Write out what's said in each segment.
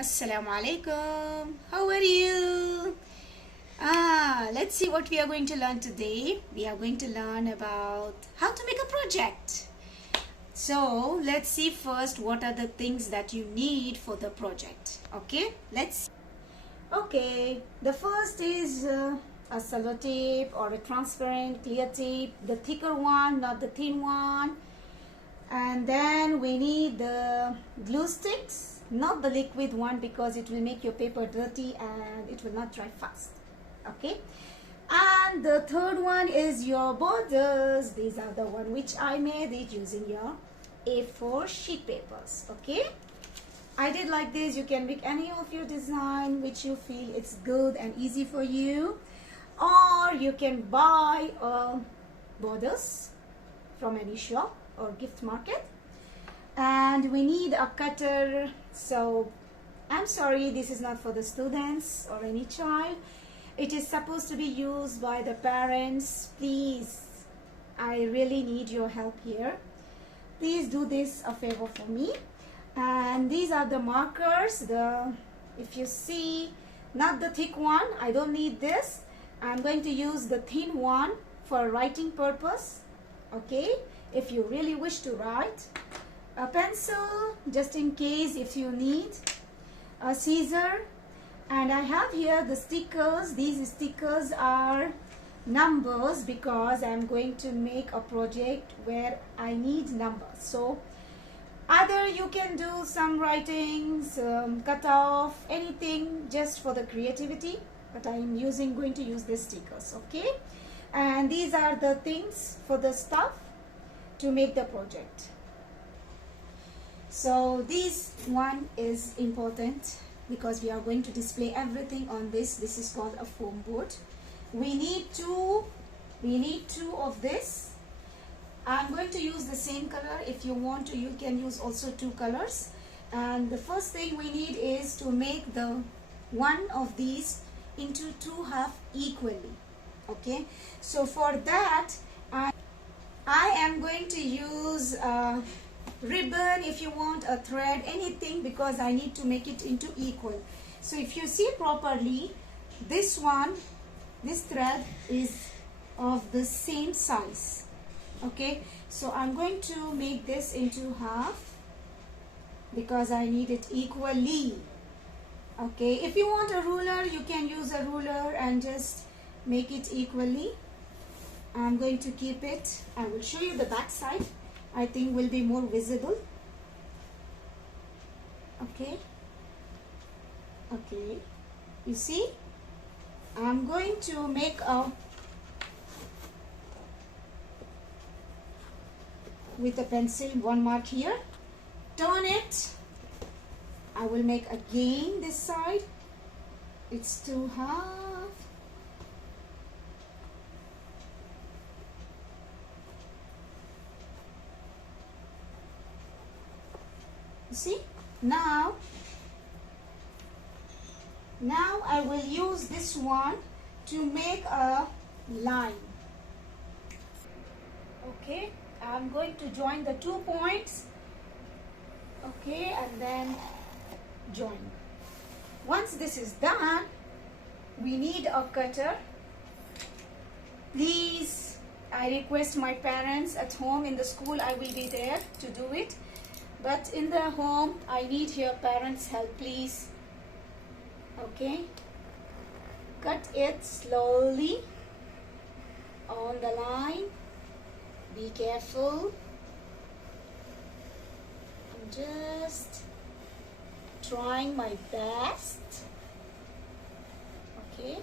Assalamu alaikum. How are you? Let's see what we are going to learn today. We are going to learn about how to make a project. So let's see first what are the things that you need for the project. Okay, the first is a sellotape or a transparent clear tape, the thicker one, not the thin one. And then we need the glue sticks, not the liquid one because it will make your paper dirty and it will not dry fast. Okay, and the third one is your borders. These are the one which I made it using your A4 sheet papers. Okay, I did like this. You can make any of your design which you feel it's good and easy for you, or you can buy borders from any shop or gift market. And we need a cutter. So I'm sorry, this is not for the students or any child. It is supposed to be used by the parents. Please, I really need your help here. Please do this a favor for me. And these are the markers. If you see, not the thick one, I don't need this. I'm going to use the thin one for writing purpose. Okay, if you really wish to write. A pencil, just in case if you need. A scissor. And I have here the stickers. These stickers are numbers because I'm going to make a project where I need numbers. So either you can do some writings, cut off, anything just for the creativity. But I'm going to use the stickers. Okay. And these are the things for the stuff to make the project. So this one is important because we are going to display everything on this. This is called a foam board. We need two of this. I'm going to use the same color. If you want to, you can use also two colors. And the first thing we need is to make the one of these into two half equally. Okay, so for that I am going to use a ribbon, if you want, a thread, anything, because I need to make it into equal. So if you see properly, this thread is of the same size. Okay, so I'm going to make this into half because I need it equally. Okay, if you want a ruler, you can use a ruler and just make it equally. I'm going to keep it. I will show you the back side. I think will be more visible. Okay, you see, I'm going to make with a pencil one mark here, turn it. I will make again this side. It's two half. You see, now I will use this one to make a line. Okay, I'm going to join the 2 points. Okay, and then join. Once this is done, we need a cutter. Please, I request my parents at home. In the school I will be there to do it, but in the home I need your parents' help, please. Okay, cut it slowly on the line. Be careful. I'm just trying my best. Okay,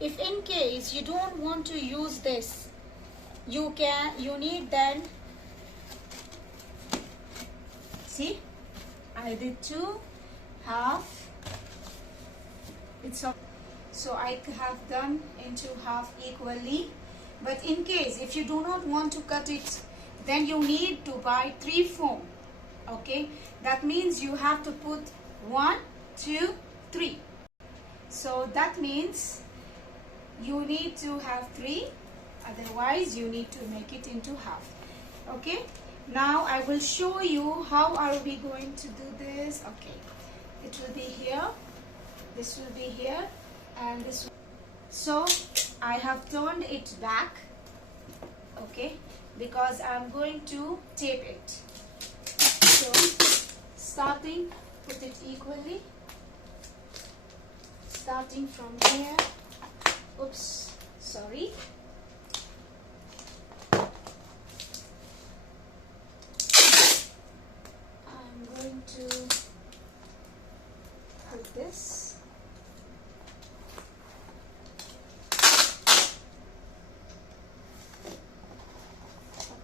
if in case you don't want to use this, you need then, see, I did two half. It's okay. So I have done into half equally. But in case if you do not want to cut it, then you need to buy 3 foam. Okay, that means you have to put 1, 2, 3. So that means you need to have 3 otherwise you need to make it into half. Okay, now I will show you how are we going to do this. Okay, it will be here, this will be here, and this will. So I have turned it back, okay, because I'm going to tape it. So starting, put it equally, starting from here. Oops, sorry. I'm going to put this.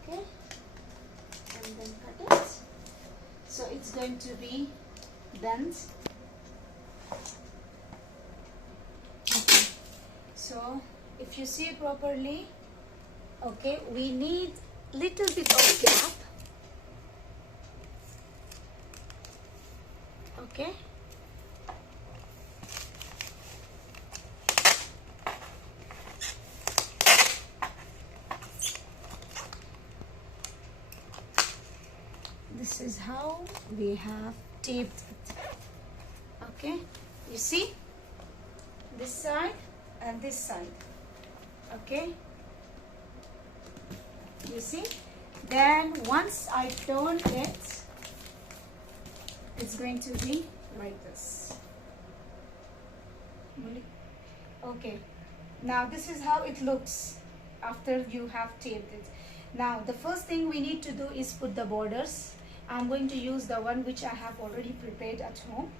Okay, and then cut it. So it's going to be bent. Okay, so if you see properly, okay, we need little bit of gap. Okay, this is how we have taped it. Okay, you see this side and this side. Okay, you see, then once I turn it, it's going to be like this. Okay, now this is how it looks after you have taped it. Now the first thing we need to do is put the borders. I'm going to use the one which I have already prepared at home.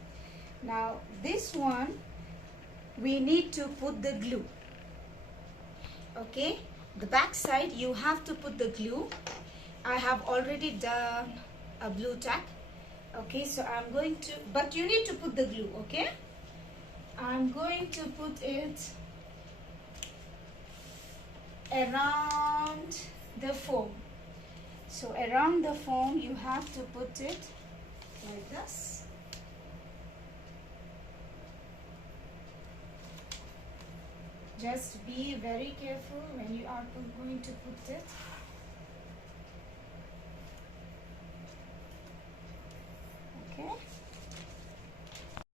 Now this one we need to put the glue. Okay, the back side you have to put the glue. I have already done a blue tack. Okay, so I'm going to, but you need to put the glue. Okay, I'm going to put it around the foam. So around the foam you have to put it like this. Just be very careful when you are going to put it. Okay.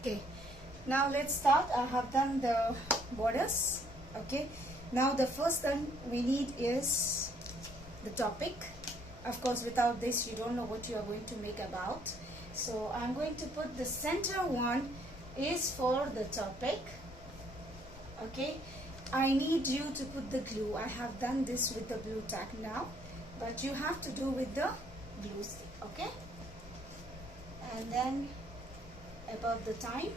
Okay. Now let's start. I have done the borders. Okay. Now the first thing we need is the topic. Of course, without this you don't know what you are going to make about. So I'm going to put the center one is for the topic. Okay. I need you to put the glue. I have done this with the blue tack now, but you have to do with the glue stick. Okay. And then about the time,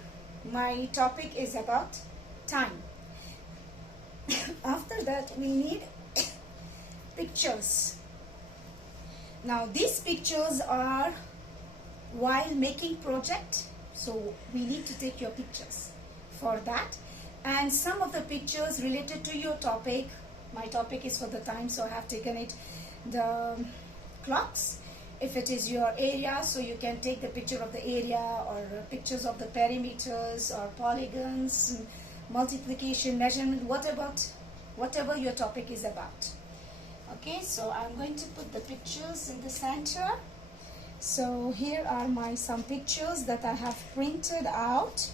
my topic is about time. After that we need pictures. Now these pictures are while making project, so we need to take your pictures for that. And some of the pictures related to your topic. My topic is for the time, so I have taken it the clocks. If it is your area, so you can take the picture of the area, or pictures of the perimeters or polygons, multiplication, measurement, whatever your topic is about. Okay, so I'm going to put the pictures in the center. So here are some pictures that I have printed out.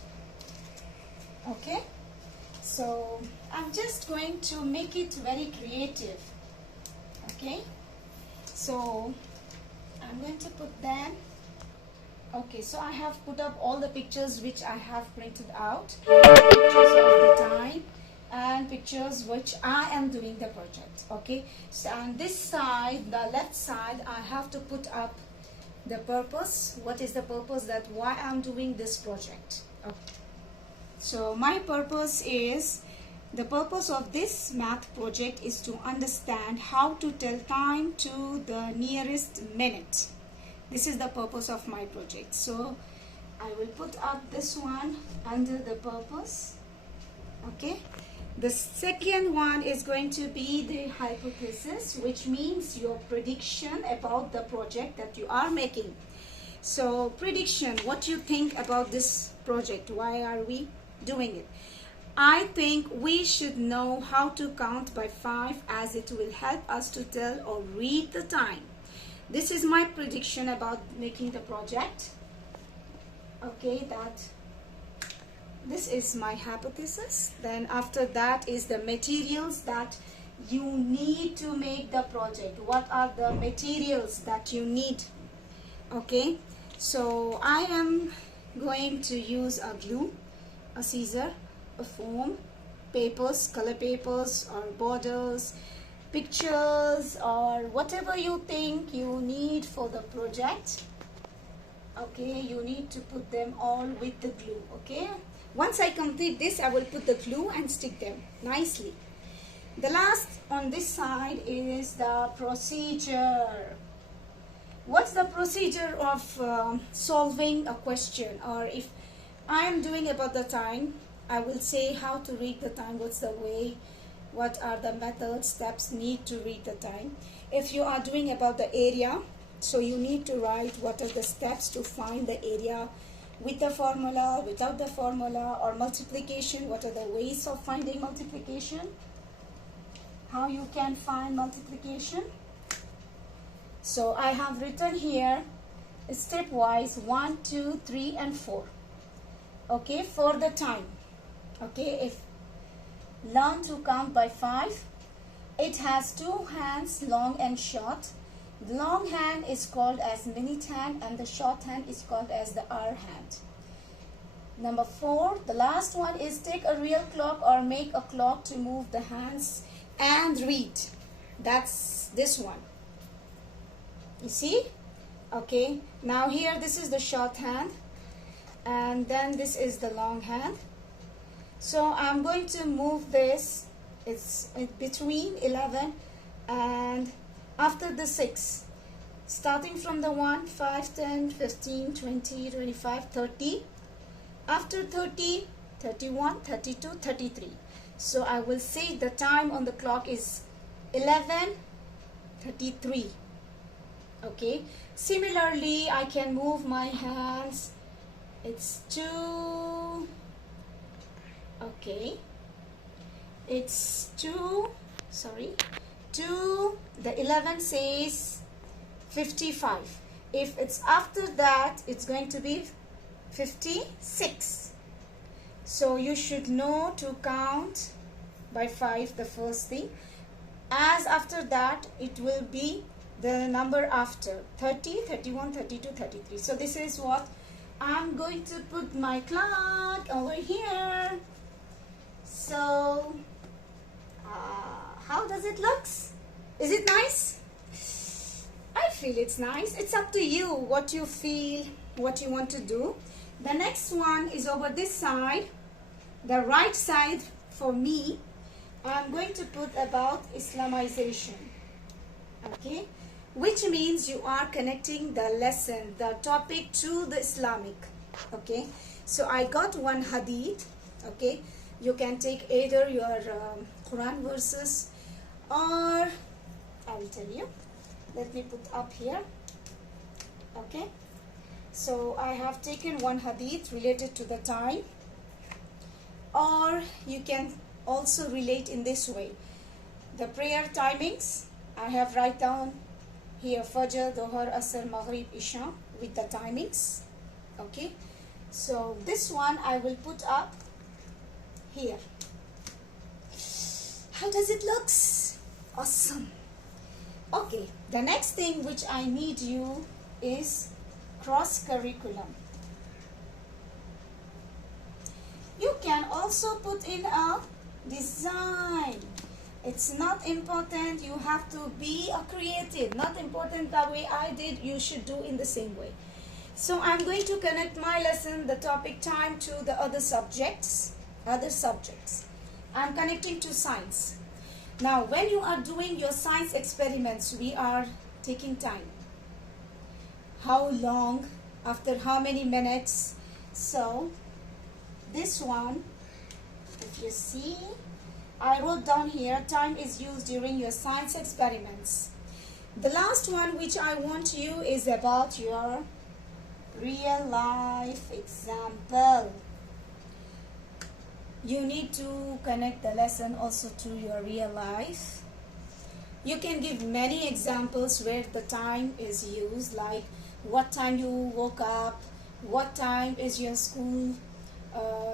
Okay, so I'm just going to make it very creative. Okay, so I'm going to put them. Okay, so I have put up all the pictures which I have printed out, pictures of the time and pictures which I am doing the project. Okay, so on this side, the left side, I have to put up the purpose. What is the purpose, that why I'm doing this project. Okay. So my purpose is, the purpose of this math project is to understand how to tell time to the nearest minute. This is the purpose of my project. So I will put up this one under the purpose. Okay. The second one is going to be the hypothesis, which means your prediction about the project that you are making. So prediction, what you think about this project, why are we doing it? I think we should know how to count by 5, as it will help us to tell or read the time. This is my prediction about making the project. Okay, this is my hypothesis. Then after that is the materials that you need to make the project. What are the materials that you need? Okay, so I am going to use a glue, a scissor, a foam, papers, color papers or borders, pictures, or whatever you think you need for the project. Okay, you need to put them all with the glue. Okay, once I complete this, I will put the glue and stick them nicely. The last on this side is the procedure. What's the procedure of solving a question? Or if I am doing about the time, I will say how to read the time, what's the way, what are the methods, steps need to read the time. If you are doing about the area, so you need to write what are the steps to find the area with the formula, without the formula, or multiplication, what are the ways of finding multiplication, how you can find multiplication. So I have written here stepwise 1, 2, 3 and 4. Okay, for the time. Okay, if learn to count by 5, it has 2 hands, long and short. The long hand is called as minute hand and the short hand is called as the hour hand. Number 4, the last one is take a real clock or make a clock to move the hands and read. That's this one. You see? Okay, now here this is the short hand and then this is the long hand. So I'm going to move this, it's between 11 and after the 6, starting from the 1, 5, 10, 15, 20, 25, 30, after 30, 31, 32, 33. So I will say the time on the clock is 11:33. Okay, similarly I can move my hands, it's 2, okay, it's 2, the 11 says 55. If it's after that, it's going to be 56. So you should know to count by 5, the first thing, as after that it will be the number after 30, 31, 32, 33. So this is what I'm going to put my clock over here. So how does it look? Is it nice? I feel it's nice. It's up to you what you feel, what you want to do. The next one is over this side, the right side. For me, I'm going to put about Islamization. Okay, which means you are connecting the lesson, the topic to the Islamic. Okay, so I got one hadith. Okay, you can take either your Quran verses or I will tell you. Let me put up here. Okay, so I have taken one hadith related to the time, or you can also relate in this way. The prayer timings, I have write down here Fajr, Dhuhr, Asr, Maghrib, Isha with the timings. Okay, so this one I will put up here. How does it look? Awesome. Okay, the next thing which I need you is cross curriculum. You can also put in a design. It's not important you have to be a creative. Not important the way I did, you should do in the same way. So I'm going to connect my lesson, the topic time, to the other subjects. I'm connecting to science. Now when you are doing your science experiments, we are taking time. How long, after how many minutes. So this one, if you see, I wrote down here, time is used during your science experiments. The last one which I want you is about your real life example. you need to connect the lesson also to your real life. You can give many examples where the time is used, like what time you woke up, what time is your school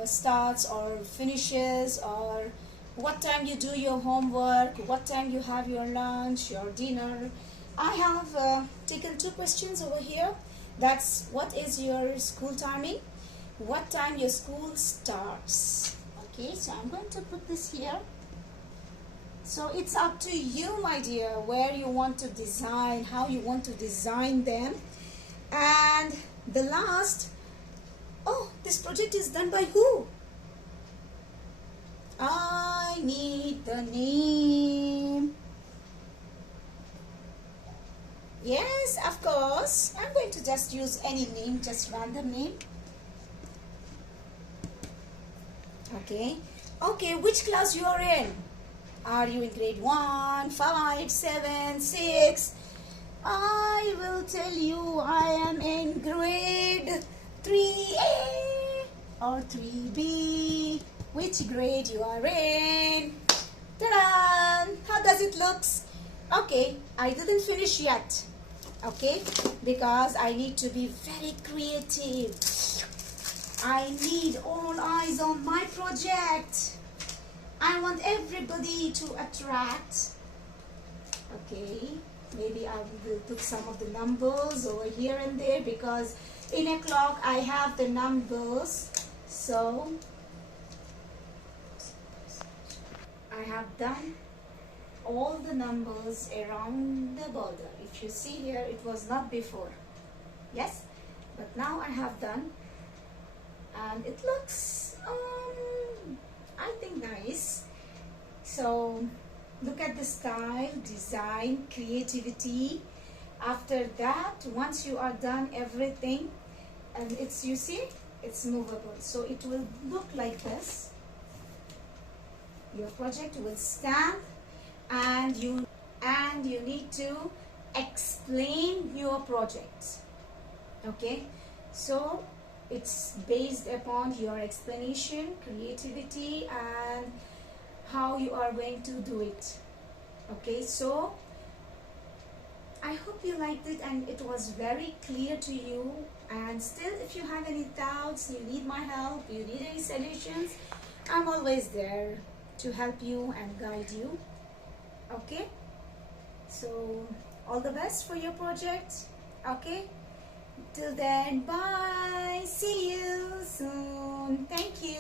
starts or finishes, or what time you do your homework, what time you have your lunch, your dinner. I have taken two questions over here. That's what is your school timing, what time your school starts. Okay, so I'm going to put this here. So it's up to you, my dear, where you want to design, how you want to design them. And the last, oh, this project is done by who? I need the name. Yes, of course. I'm going to just use any name, just random name. Okay. Okay, which class you are in? Are you in grade 1, 5, 7, 6? I will tell you I am in grade 3A or 3B. Which grade you are in? Ta-da! How does it look? Okay, I didn't finish yet. Okay, because I need to be very creative. I need all eyes on my project. I want everybody to attract. Okay, maybe I will put some of the numbers over here and there, because in a clock I have the numbers. So I have done all the numbers around the border. If you see here, it was not before. Yes, but now I have done, and it looks I think nice. So look at the style, design, creativity. After that, once you are done everything, and it's, you see, it's movable, so it will look like this. Your project will stand, and you need to explain your project. Okay, so it's based upon your explanation, creativity, and how you are going to do it. Okay, so I hope you liked it and it was very clear to you. And still, if you have any doubts, you need my help, you need any solutions, I'm always there to help you and guide you. Okay, so all the best for your project. Okay, till then, bye, see you soon. Thank you.